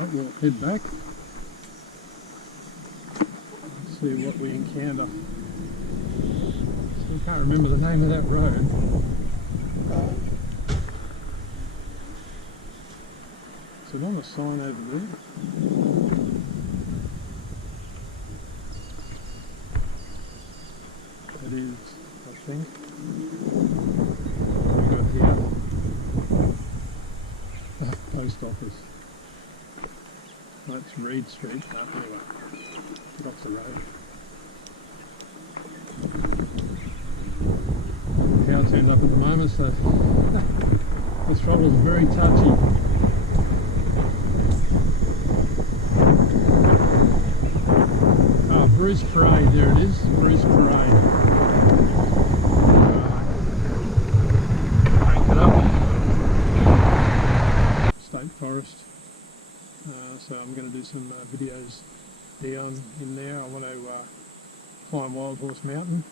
Right, we'll head back. See what we encounter. So I can't remember the name of that road. Is it on the sign over there? It is, I think. What we got here? Post office. That's Reed Street. No, anyway, get off the road. How turned up at the moment, so the throttle is very touchy. Bruce Parade, there it is, Bruce Parade. Crank it up. State Forest. So I'm going to do some videos down in there. I want to climb Wild Horse Mountain.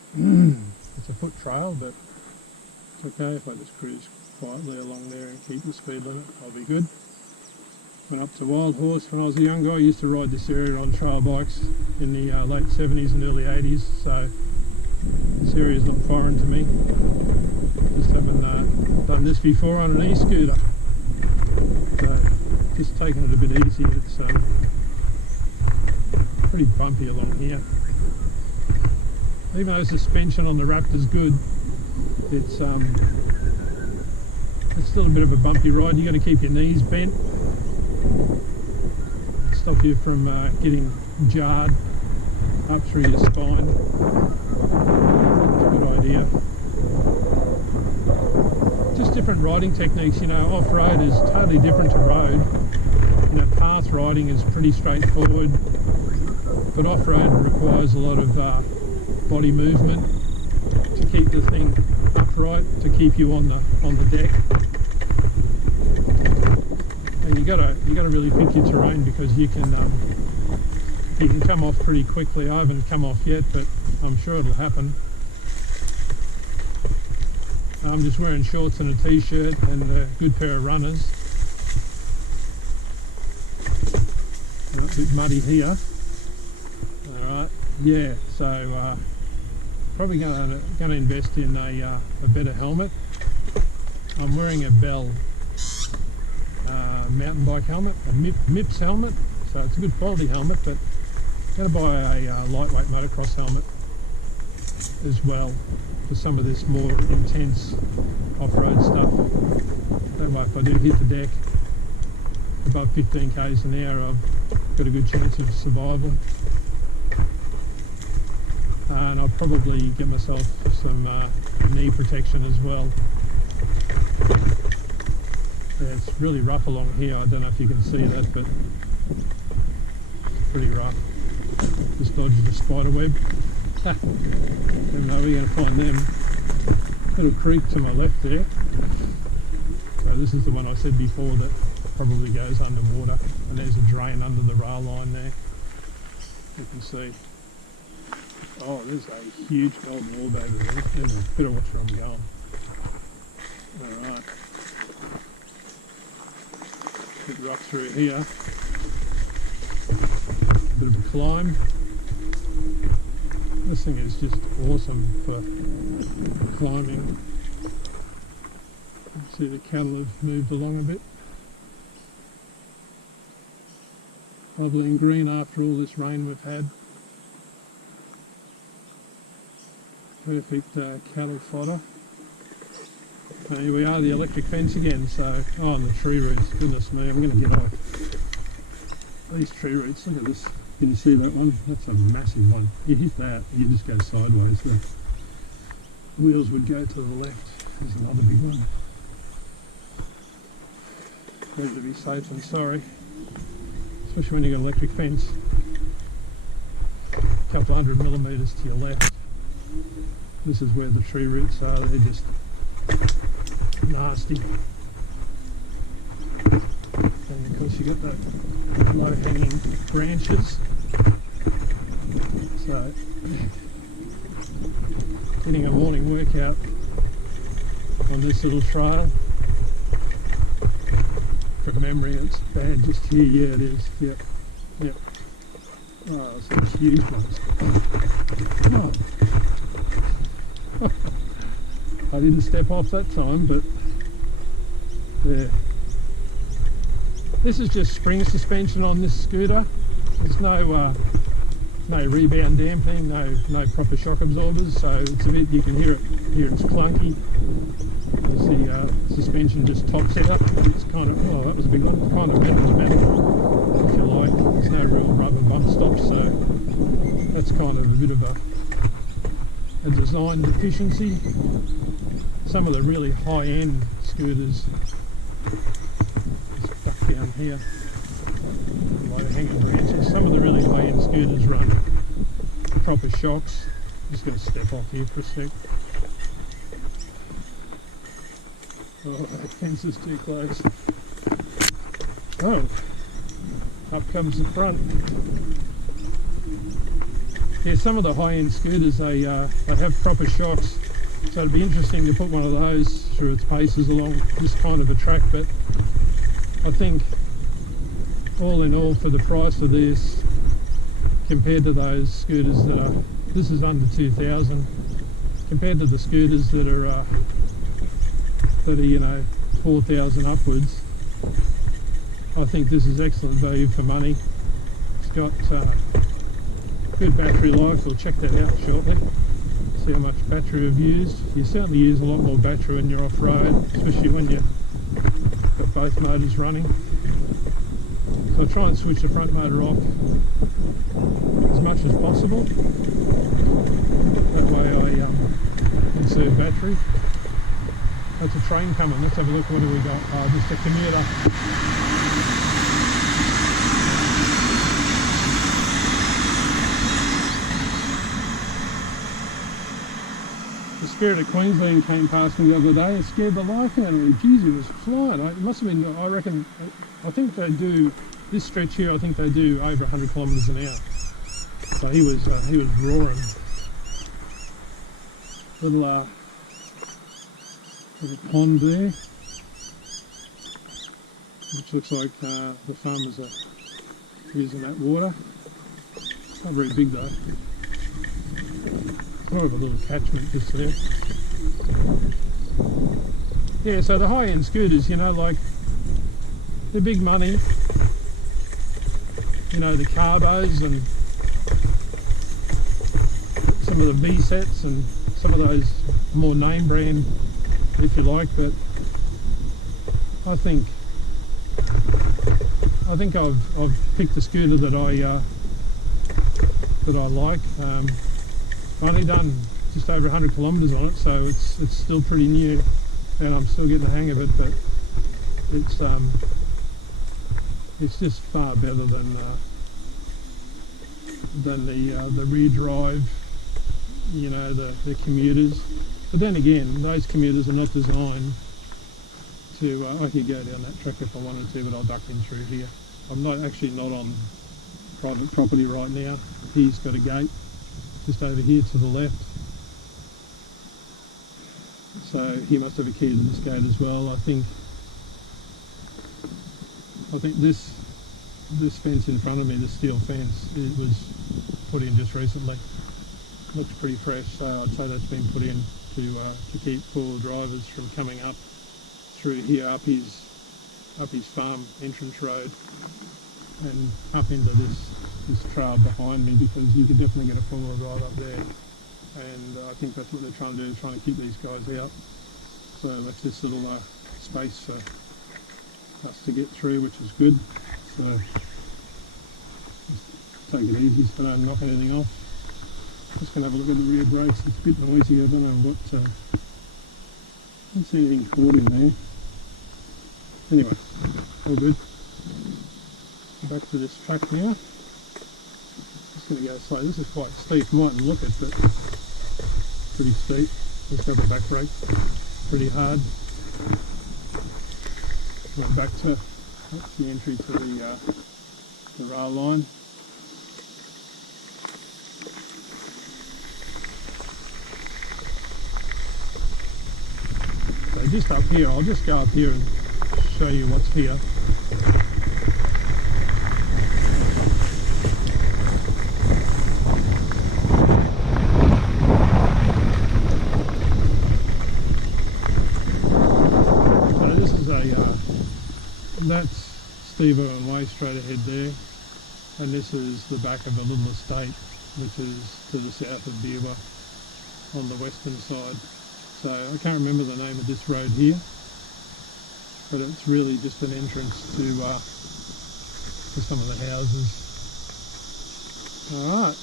It's a foot trail, but it's okay if I just cruise quietly along there and keep the speed limit. I'll be good. Went up to Wild Horse when I was a young guy. I used to ride this area on trail bikes in the late 70s and early 80s, so this area is not foreign to me. Just haven't done this before on an e-scooter, so just taking it a bit easy. It's pretty bumpy along here. Even though suspension on the Raptor's good, it's still a bit of a bumpy ride. You got to keep your knees bent. Stop you from getting jarred up through your spine. Good idea. Just different riding techniques, you know. Off-road is totally different to road. You know, path riding is pretty straightforward, but off-road requires a lot of body movement to keep the thing upright, to keep you on the deck. And you gotta really pick your terrain, because you can come off pretty quickly. I haven't come off yet, but I'm sure it'll happen. I'm just wearing shorts and a t-shirt and a good pair of runners. A bit muddy here. All right, yeah. So probably going to invest in a better helmet. I'm wearing a Bell mountain bike helmet, a MIPS helmet, so it's a good quality helmet, but I'm going to buy a lightweight motocross helmet as well for some of this more intense off-road stuff. That way, if I do hit the deck above 15 k's an hour, I've got a good chance of survival. And I'll probably get myself some knee protection as well. Yeah, it's really rough along here. I don't know if you can see that, but it's pretty rough. Just dodged a spider web. Never know where you're going to find them. Little creek to my left there. So this is the one I said before that probably goes underwater, and there's a drain under the rail line there. You can see. Oh, there's a huge golden orb over there. There's a bit of watch where I'm going. Alright. Bit rough through here. Bit of a climb. This thing is just awesome for climbing. See the cattle have moved along a bit. Lovely and green after all this rain we've had. Perfect cattle fodder. Here we are, the electric fence again. So, oh, and the tree roots. Goodness me, I'm going to get off. These tree roots, look at this. Can you see that one? That's a massive one. You hit that, you just go sideways. The wheels would go to the left. There's another big one. Better to be safe than sorry. Especially when you've got an electric fence. A couple 100 millimetres to your left. This is where the tree roots are. They're just nasty. And of course you got the low hanging branches. So getting a morning workout on this little trail. from memory. It's bad just here. Yeah, it is. Yep. Yep. Oh, some huge ones. Oh. I didn't step off that time, but yeah. This is just spring suspension on this scooter. There's no rebound dampening, no proper shock absorbers, so it's a bit, you can hear it's clunky. As the suspension just tops out. It's kind of, oh, that was a big one. It's kind of metal to metal, if you like. There's no real rubber bump stops, so that's kind of a bit of a design deficiency. Some of the really high-end scooters, it's stuck down here, like hanging branches. Some of the really high-end scooters run proper shocks. I'm just going to step off here for a sec. Oh, that fence is too close. Oh, up comes the front. Yeah, some of the high-end scooters, they have proper shocks, so it'd be interesting to put one of those through its paces along this kind of a track, but I think all in all, for the price of this, compared to those scooters that are, this is under 2,000, compared to the scooters that are you know, 4,000 upwards, I think this is excellent value for money. It's got good battery life. We'll check that out shortly, see how much battery we've used. You certainly use a lot more battery when you're off-road, especially when you've got both motors running. So I try and switch the front motor off as much as possible. That way I conserve battery. That's a train coming. Let's have a look. What do we got? Just a commuter. The Spirit of Queensland came past me the other day. It scared the life out of me. Jeez, it was flying. It must have been, I reckon, I think they do, this stretch here, I think they do over 100 kilometres an hour. So he was roaring. Little pond there, which looks like the farmers are using that water. Not very big though. It's more of a little catchment just there. Yeah, so the high-end scooters, you know, like, they're big money. You know, the Carbos and some of the V-sets and some of those more name brand, if you like, but I think I've picked a scooter that I like. I've only done just over 100 kilometres on it, so it's still pretty new, and I'm still getting the hang of it. But it's just far better than the rear drive, you know, the commuters. But then again, those commuters are not designed to, I could go down that track if I wanted to, but I'll duck in through here. I'm not on private property right now. He's got a gate just over here to the left. So he must have a key to this gate as well. I think this fence in front of me, the steel fence, it was put in just recently. Looks pretty fresh, so I'd say that's been put in to keep four-wheel drivers from coming up through here, up his farm entrance road and up into this trail behind me, because you could definitely get a four-wheel drive up there, and I think that's what they're trying to do, trying to keep these guys out. So that's this little space for us to get through, which is good. So just take it easy so I don't knock anything off. Just going to have a look at the rear brakes. It's a bit noisy. I don't know what. I don't see anything caught in there. Anyway, all good. Back to this track now. Just going to go slow. This is quite steep. You mightn't look it, but pretty steep. Let's go the back brake. Pretty hard. Went back to, that's the entry to the rail line. So just up here, I'll just go up here and show you what's here. that's Steve and Way straight ahead there, and this is the back of a little estate which is to the south of Beerwah on the western side. So I can't remember the name of this road here, but it's really just an entrance to some of the houses. All right.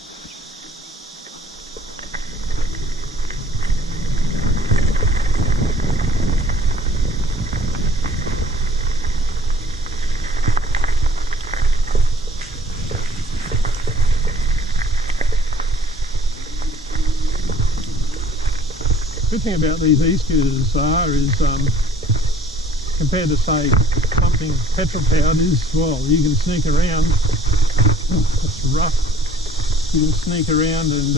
Good thing about these e-scooters is compared to say something petrol powered is, well, you can sneak around. Oh, that's rough. You can sneak around and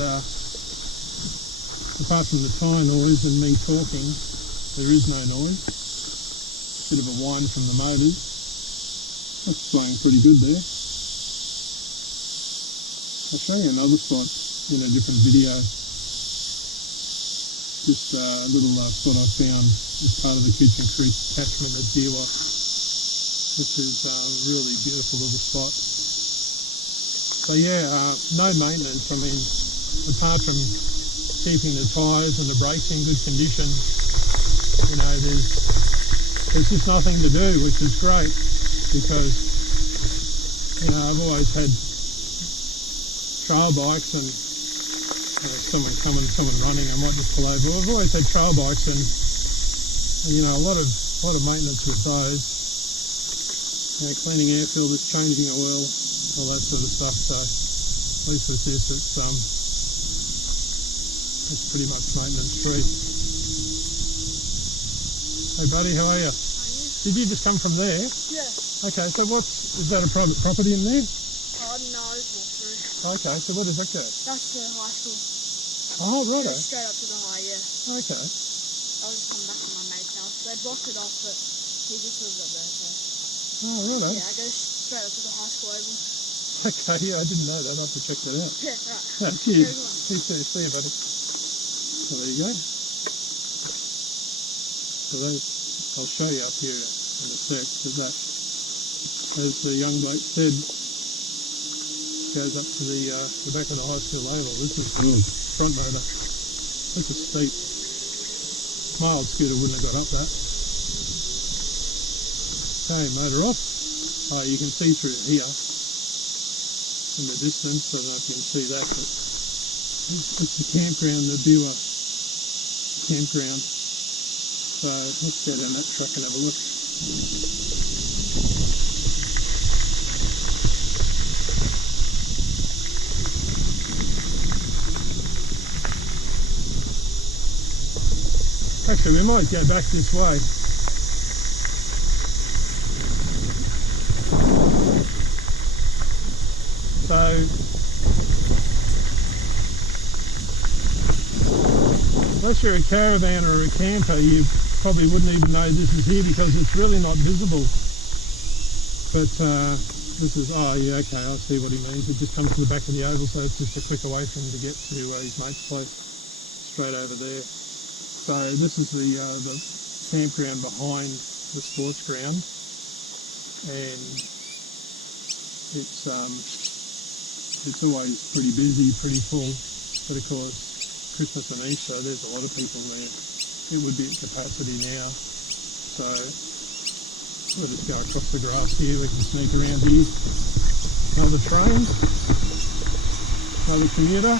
apart from the tyre noise and me talking, there is no noise. Bit of a whine from the motors. That's flowing pretty good there. I'll show you another spot in a different video. Just a little spot I found as part of the Kitchen Creek catchment at Beerwah, which is a really beautiful little spot. So yeah, no maintenance. I mean, apart from keeping the tyres and the brakes in good condition, you know, there's just nothing to do, which is great because, you know, I've always had trail bikes and someone coming, someone running, I might just pull over. I've always had trail bikes and you know, a lot of maintenance with those. You know, cleaning air filters, changing oil, all that sort of stuff. So at least with this, it's pretty much maintenance free. Hey buddy, how are you? Did you just come from there? Yeah. Okay, so is that a private property in there? Oh no, it's walk through. Okay, so where does that go? That's the high school. Oh, right. Straight up to the high, yeah. Okay. I was just coming back from my mate's house. They blocked it off, but he just lives up there, so. Oh, right. Yeah, I go straight up to the high school oval. Okay, yeah, I didn't know that. I'll have to check that out. Yeah, right. No, cheers. See you, buddy. So there you go. So I'll show you up here in a sec, because that, as the young bloke said, goes up to the back of the high school oval. This is the front motor. This is steep. My old scooter wouldn't have got up that. Okay, motor off. Oh, you can see through here in the distance. I don't know if you can see that, but it's the campground, the Beerwah campground. So let's go down that track and have a look. Actually, we might go back this way. So, unless you're a caravan or a camper, you probably wouldn't even know this is here because it's really not visible. But this is, oh yeah, okay, I see what he means. It just comes to the back of the oval, so it's just a click away for him to get to his mate's place, straight over there. So this is the campground behind the sports ground, and it's always pretty busy, pretty full. But of course, Christmas and Easter, there's a lot of people there. It would be at capacity now. So we'll just go across the grass here. We can sneak around here. Another train, another commuter.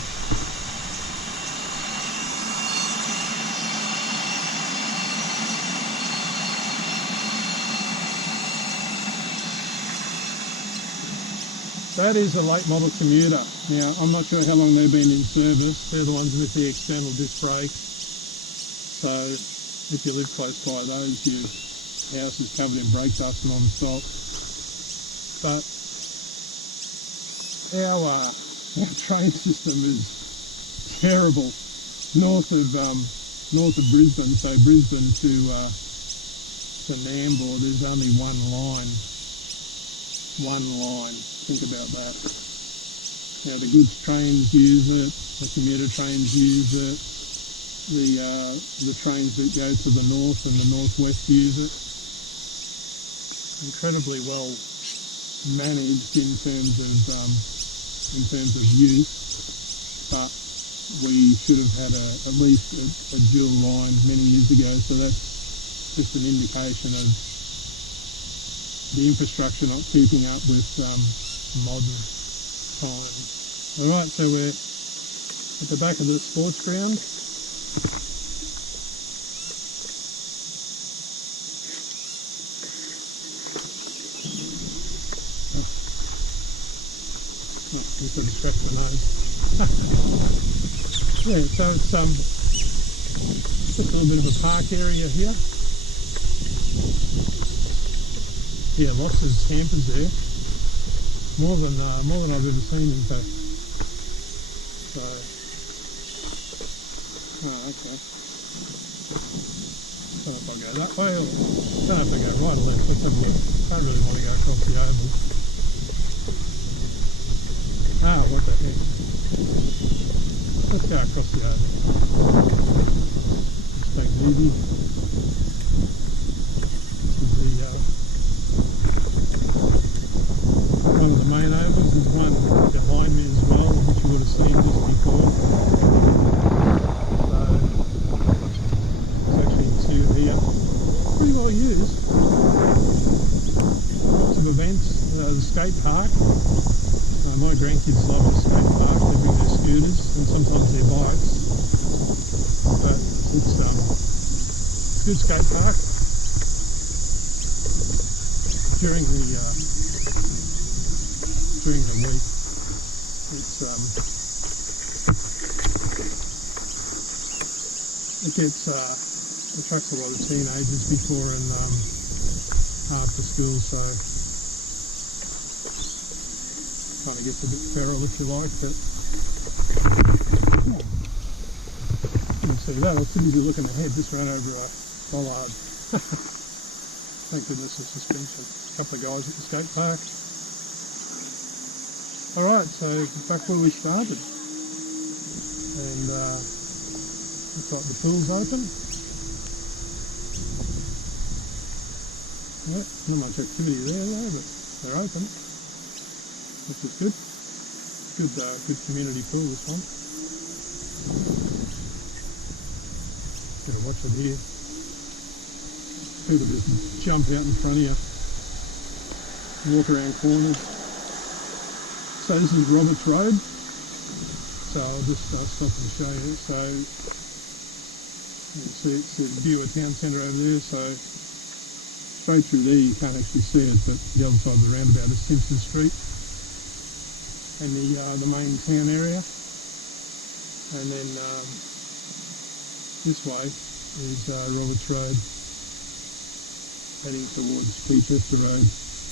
That is a late model commuter. Now, I'm not sure how long they've been in service. They're the ones with the external disc brakes. So if you live close by those, your house is covered in brake dust non-stop. But our train system is terrible. North of Brisbane, so Brisbane to Nambour, there's only one line. Think about that. Now the goods trains use it, the commuter trains use it, the trains that go to the north and the northwest use it. incredibly well managed in terms of use, but we should have had at least a dual line many years ago. So that's just an indication of the infrastructure not keeping up with modern times. All right, so we're at the back of the sports ground. Just got to scratch my nose. Yeah, so it's just a little bit of a park area here. Yeah, lots of campers there. More than I've ever seen, in fact. So, oh, okay. I don't know if I go that way or I don't know if I go right or left. Let's have a look. I don't really want to go across the oval. Ah, what the heck. Let's go across the oval. Just take it easy. This is one of the main ovals. There's one behind me as well, which you would have seen just before. So, there's actually two here. Pretty well used. Lots of events. The skate park. My grandkids love the skate park. They bring their scooters and sometimes their bikes. But it's a good skate park. During the week, it attracts a lot of teenagers before and after school. So. Kind of gets a bit feral if you like, but yeah. You can see that. I was too busy looking ahead, just ran over a bollard. Thank goodness for suspension. A couple of guys at the skate park. Alright, so back where we started. And looks like the pool's open. Yeah, not much activity there though, but they're open. Which is good. Good community pool, this one. Gotta watch it here. People just jump out in front of you, walk around corners. So this is Roberts Road. So I'll stop and show you. So you can see it's the Beerwah Town Centre over there. So straight through there you can't actually see it, but the other side of the roundabout is Simpson Street. And the main town area, and then this way is Roberts Road, heading towards Peachester Road.